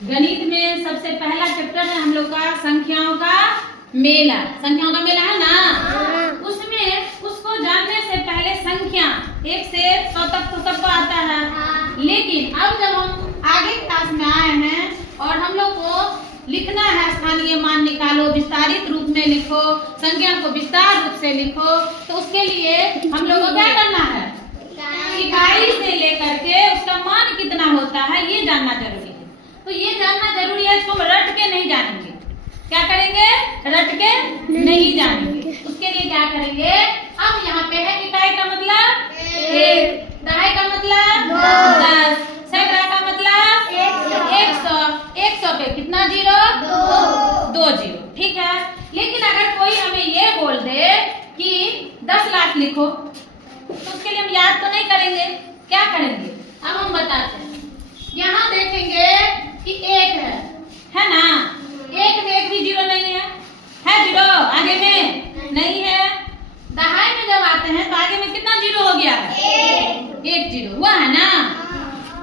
गणित में सबसे पहला चैप्टर है हम लोग का संख्याओं का मेला। संख्याओं का मेला है ना, उसमें उसको जानने से पहले संख्या 1 से 100 तक तो सबको आता है, लेकिन अब जब हम आगे क्लास में आए हैं और हम लोग को लिखना है स्थानीय मान निकालो, विस्तारित रूप में लिखो, संख्या को विस्तार रूप से लिखो, तो उसके लिए हम लोग को क्या करना है, इकाई से लेकर के उसका मान कितना होता है ये जानना जरूरी है। तो ये जानना जरूरी है, इसको हम रट के नहीं जानेंगे। क्या करेंगे, रट के नहीं जानेंगे। उसके लिए क्या करेंगे, अब यहाँ पे है इकाई का मतलब 1, दहाई का मतलब 10, सैकड़ा का मतलब 100। 100 पे कितना जीरो, 2 जीरो, ठीक है। लेकिन अगर कोई हमें ये बोल दे कि 10 लाख लिखो, तो उसके लिए हम याद तो नहीं करेंगे, क्या करेंगे, अब हम बताते हैं। यहाँ देखेंगे कि 1 है ना, 1 में 1 भी जीरो नहीं है जीरो, आगे में नहीं है। दहाई में जब आते हैं तो आगे में कितना जीरो हो गया, 1 जीरो हुआ है ना।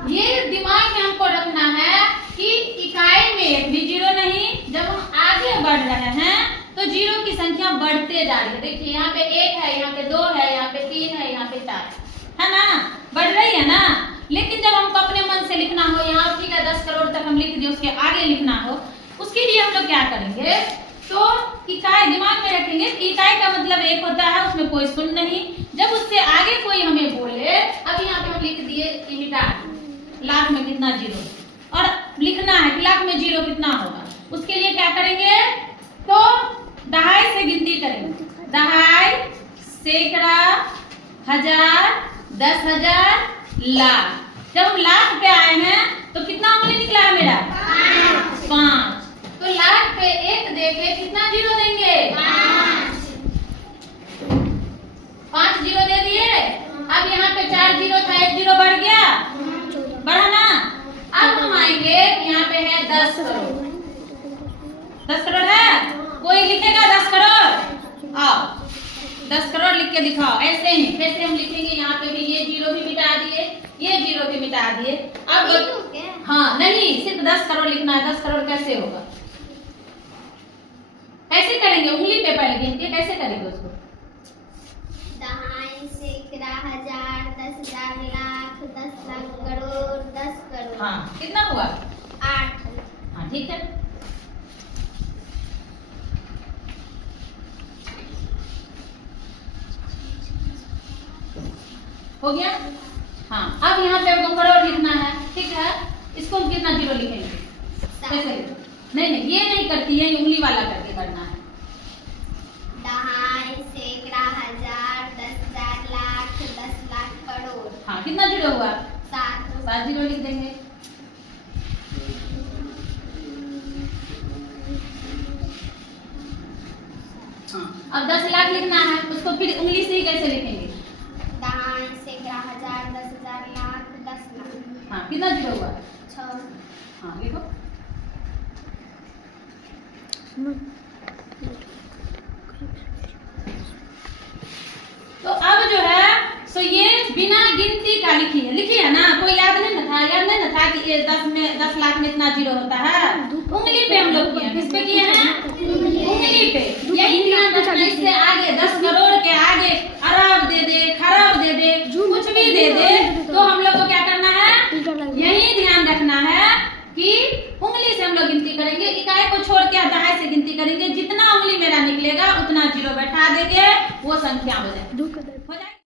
ये दिमाग में हमको रखना है कि इकाई में 1 भी जीरो नहीं, जब हम आगे बढ़ रहे हैं तो जीरो की संख्या बढ़ते जा रही है। देखिए यहाँ पे 1 है, यहाँ पे 2 है, यहाँ पे 3 है, यहाँ पे 4 है ना, बढ़ रही है ना। लेकिन जब हमको अपने मन से लिखना हो, यहाँ ठीक है 10 करोड़ तक हम लिख दिए, उसके आगे लिखना हो, उसके लिए हम लोग क्या करेंगे, तो इकाई दिमाग में रखेंगे। इकाई का मतलब 1 होता है, उसमें कोई शून्य नहीं। जब उससे आगे कोई हमें बोले, अब यहाँ पे हम लिख दिए लाख में कितना जीरो, और लिखना है कि लाख में जीरो कितना होगा, उसके लिए क्या करेंगे, तो दहाई से गिनती करेंगे। दहाई, सैकड़ा, हजार, 10,000, लाख। जब हम लाख पे आए हैं तो कितना उंगली निकला है मेरा, 5। तो लाख पे 1 देके कितना जीरो देंगे, 5 जीरो दे दिए। अब यहाँ पे 4 जीरो था, 1 जीरो बढ़ गया, बढ़ा ना। अब हम आएंगे, यहाँ पे है 10 करोड़। 10 करोड़ है, कोई लिखेगा 10 करोड़, आओ 10 करोड़ लिख के दिखाओ। ऐसे ही कैसे हम लिखेंगे, यहाँ पे भी ये जीरो भी मिटा दिए, ये जीरो भी मिटा दिए। अब हाँ नहीं, सिर्फ 10 करोड़ लिखना है। 10 करोड़ कैसे होगा, कैसे करेंगे, उंगली पे पहले गिन के कैसे करेंगे उसको, दहाई, सैकड़ा, हजार, 10,000, लाख, 10 लाख, करोड़, 10 करोड़। हाँ कितना हुआ, 8। हाँ ठीक है। हो गया। हाँ अब यहाँ पे 2 करोड़ लिखना है, ठीक है। इसको हम कितना जीरो लिखेंगे, कैसे, नहीं ये नहीं करती है, उंगली वाला करके करना है। दहाई, सैकड़ा, हजार, 10,000, लाख, 10 लाख, करोड़। हाँ कितना जीरो हुआ, 7 जीरो लिख देंगे। हाँ अब 10 लाख लिखना है, उसको फिर उंगली से ही कैसे लिखेंगे, दहाई, सैकड़ा, हजार, 10,000, लाख, 10 लाख। हाँ कितना जीरो हुआ, 6। हाँ लिखो। तो अब जो है सो ये बिना गिनती का लिखी है ना, कोई याद नहीं ना था कि ये 10 लाख में इतना जीरो होता है। उंगली पे हम लोग किए, किस पे किए हैं, उंगली पे। यही ध्यान रखना, इससे आगे 10 करोड़ के आगे अरब दे दे, खरब दे दे, कुछ भी दे दे, तो हम लोग को क्या करना है, यही ध्यान रखना है कि उंगली से हम लोग गिनती करेंगे। इकाई को छोड़ के दहाई से गिनती करेंगे, जितना उंगली मेरा निकलेगा उतना जीरो बैठा देंगे, वो संख्या हो जाए।